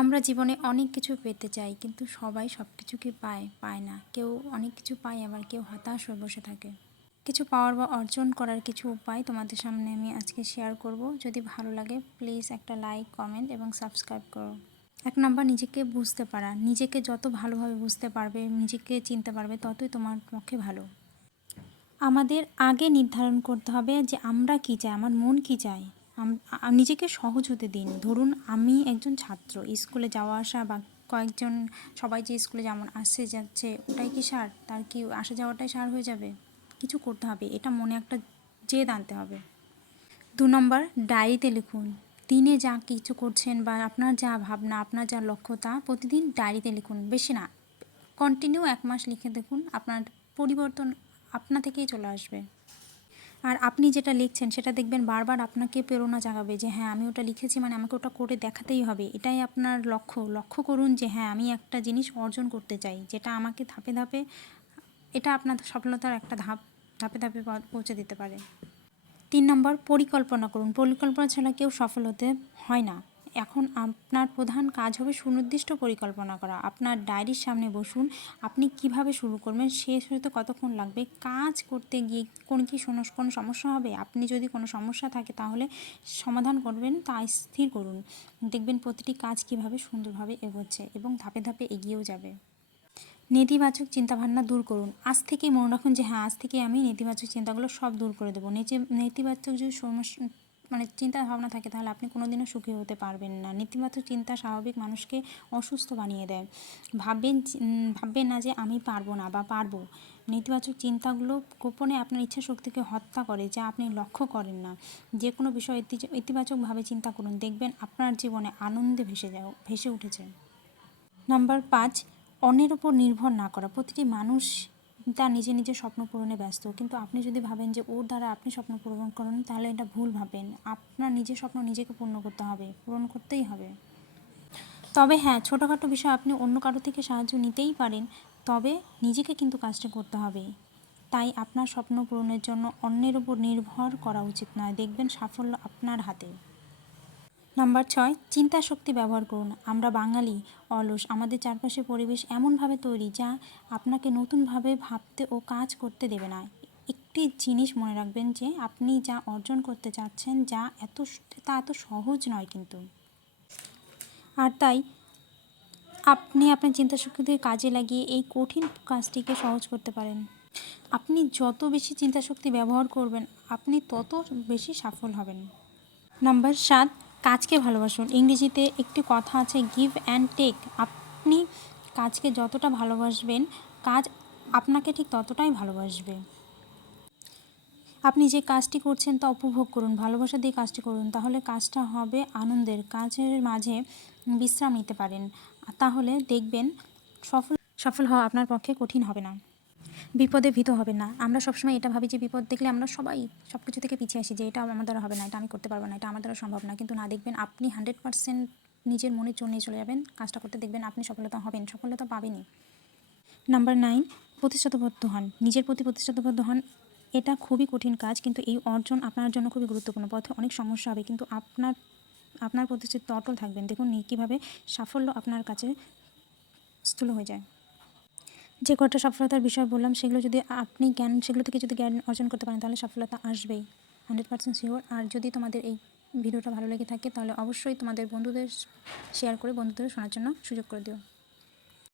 আমরা জীবনে অনেক কিছু পেতে চাই, কিন্তু সবাই সব কিছু কি পায়? পায় না। কেউ অনেক কিছু পায়, আবার কেউ হতাশ হয়ে বসে থাকে। কিছু পাওয়ার বা অর্জন করার কিছু উপায় তোমাদের সামনে আমি আজকে শেয়ার করব। যদি ভালো লাগে প্লিজ একটা লাইক কমেন্ট এবং সাবস্ক্রাইব করো। এক নম্বর, নিজেকে বুঝতে পারা। নিজেকে যত ভালোভাবে বুঝতে পারবে, নিজেকে চিনতে পারবে, ততই তোমার পক্ষে ভালো। আমাদের আগে নির্ধারণ করতে হবে যে আমরা কি চাই, আমার মন কি চায়। নিজেকে সহজ হতে দিন। ধরুন, আমি একজন ছাত্র, স্কুলে যাওয়া আসা বা কয়েকজন, সবাই যে স্কুলে যেমন আসছে যাচ্ছে, ওটাই কি সার? তার কি আসা যাওয়াটাই সার হয়ে যাবে? কিছু করতে হবে। এটা মনে একটা জেদ আনতে হবে। দু নম্বর, ডায়েরিতে লিখুন। দিনে যা কিছু করছেন বা আপনার যা ভাবনা, আপনার যা লক্ষ্য তা প্রতিদিন ডায়েরিতে লিখুন। বেশি না। কন্টিনিউ এক মাস লিখে দেখুন, আপনার পরিবর্তন আপনা থেকেই চলে আসবে। আর আপনি যেটা লিখছেন, সেটা দেখবেন বারবার আপনাকে প্রেরণা জাগাবে যে হ্যাঁ আমি ওটা লিখেছি মানে আমাকে ওটা করে দেখাতেই হবে। এটাই আপনার লক্ষ্য। লক্ষ্য করুন যে হ্যাঁ আমি একটা জিনিস অর্জন করতে চাই, যেটা আমাকে ধাপে ধাপে, এটা আপনার সফলতার একটা ধাপ, ধাপে ধাপে পৌঁছে দিতে পারে। তিন নম্বর, পরিকল্পনা করুন। পরিকল্পনা ছাড়া কেউ সফল হতে হয় না। এখন আপনার প্রধান কাজ হবে সুনির্দিষ্ট পরিকল্পনা করা। আপনার ডায়েরির সামনে বসুন, আপনি কীভাবে শুরু করবেন শেষ হতে কতক্ষণ লাগবে, কাজ করতে গিয়ে কোন কি কোনো- সমস্যা হবে, আপনি যদি কোনো সমস্যা থাকে তাহলে সমাধান করবেন, তা স্থির করুন। দেখবেন প্রতিটি কাজ কীভাবে সুন্দরভাবে এগোচ্ছে এবং ধাপে ধাপে এগিয়েও যাবে। নেতিবাচক চিন্তাভাবনা দূর করুন। আজ থেকেই মনে রাখুন যে হ্যাঁ আজ থেকে আমি নেতিবাচক চিন্তাগুলো সব দূর করে দেবো। নেতিবাচক যদি সমস্যা মানে চিন্তা ভাবনা থাকে, তাহলে আপনি কোনোদিনও সুখী হতে পারবেন না। নেতিবাচক চিন্তা স্বাভাবিক মানুষকে অসুস্থ বানিয়ে দেয়। ভাববেন ভাববেন না যে আমি পারব না বা পারব। নেতিবাচক চিন্তাগুলো গোপনে আপনার ইচ্ছা শক্তিকে হত্যা করে, যা আপনি লক্ষ্য করেন না। যে কোনো বিষয় ইতি- ইতিবাচকভাবে চিন্তা করুন। দেখবেন আপনার জীবনে আনন্দে ভেসে যাও, ভেসে উঠেছে। নাম্বার পাঁচ, অন্যের উপর নির্ভর না করা। প্রতিটি মানুষ তার নিজে নিজের স্বপ্ন পূরণে ব্যস্ত। কিন্তু আপনি যদি ভাবেন যে ওর দ্বারা আপনি স্বপ্ন পূরণ করেন, তাহলে এটা ভুল ভাবেন। আপনার নিজের স্বপ্ন নিজেকে পূর্ণ করতে হবে, পূরণ করতেই হবে। তবে হ্যাঁ ছোটোখাটো বিষয় আপনি অন্য কারও থেকে সাহায্য নিতেই পারেন, তবে নিজেকে কিন্তু কাজটা করতে হবে। তাই আপনার স্বপ্ন পূরণের জন্য অন্যের উপর নির্ভর করা উচিত নয়। দেখবেন সাফল্য আপনার হাতে। নাম্বার ছয় চিন্তা শক্তি ব্যবহার করুন। আমরা বাঙালি, অলস, আমাদের চারপাশে পরিবেশ এমনভাবে তৈরি যা আপনাকে নতুনভাবে ভাবতে ও কাজ করতে দেবে না। একটি জিনিস মনে রাখবেন যে, আপনি যা অর্জন করতে চাচ্ছেন যা এত তা এত সহজ নয় কিন্তু। আর তাই, আপনি আপনার চিন্তা শক্তিকে কাজে লাগিয়ে এই কঠিন কাজটিকে সহজ করতে পারেন। আপনি যত বেশি চিন্তা শক্তি ব্যবহার করবেন, আপনি তত বেশি সফল হবেন। নাম্বার সাত কাজকে ভালোবাসুন। ইংরেজিতে একটি কথা আছে গিভ অ্যান্ড টেক আপনি কাজকে যতটা ভালোবাসবেন, কাজ আপনাকে ঠিক ততটাই ভালোবাসবে। আপনি যে কাজটি করছেন তা উপভোগ করুন, ভালোবাসা দিয়ে কাজটি করুন, তাহলে কাজটা হবে আনন্দের, কাজের মাঝে বিশ্রাম নিতে পারেন। তাহলে দেখবেন সফল সফল হওয়া আপনার পক্ষে কঠিন হবে না। বিপদে ভীত হবে না। আমরা সবসময় এটা ভাবি যে বিপদ দেখলে আমরা সবাই সব কিছু থেকে পিছিয়ে আসি যে এটা আমার দ্বারা হবে না, এটা আমি করতে পারব না, এটা আমার দ্বারা সম্ভব না। কিন্তু না দেখবেন আপনি হান্ড্রেড পার্সেন্ট নিজের মনে নিয়ে চলে যাবেন, কাজটা করতে দেখবেন আপনি সফলতা হবেন, সফলতা পাবেনই। নাম্বার নাইন প্রতিষ্ঠাতবদ্ধ হন। নিজের প্রতি প্রতিষ্ঠাতবদ্ধ হন, এটা খুবই কঠিন কাজ, কিন্তু এই অর্জন আপনার জন্য খুবই গুরুত্বপূর্ণ। পথে অনেক সমস্যা হবে, কিন্তু আপনার আপনার প্রতিষ্ঠিত অটল থাকবেন, দেখুন কীভাবে সাফল্য আপনার কাছে স্থূল হয়ে যায়। যে কটা সফলতার বিষয় বললাম, সেগুলো যদি আপনি জ্ঞান, সেগুলো থেকে যদি জ্ঞান অর্জন করতে পারেন, তাহলে সফলতা আসবেই। Hundred percent sure. আর যদি তোমাদের এই ভিডিওটা ভালো লেগে থাকে, তাহলে অবশ্যই তোমাদের বন্ধুদের শেয়ার করে বন্ধুদের শোনার জন্য সুযোগ করে দিও।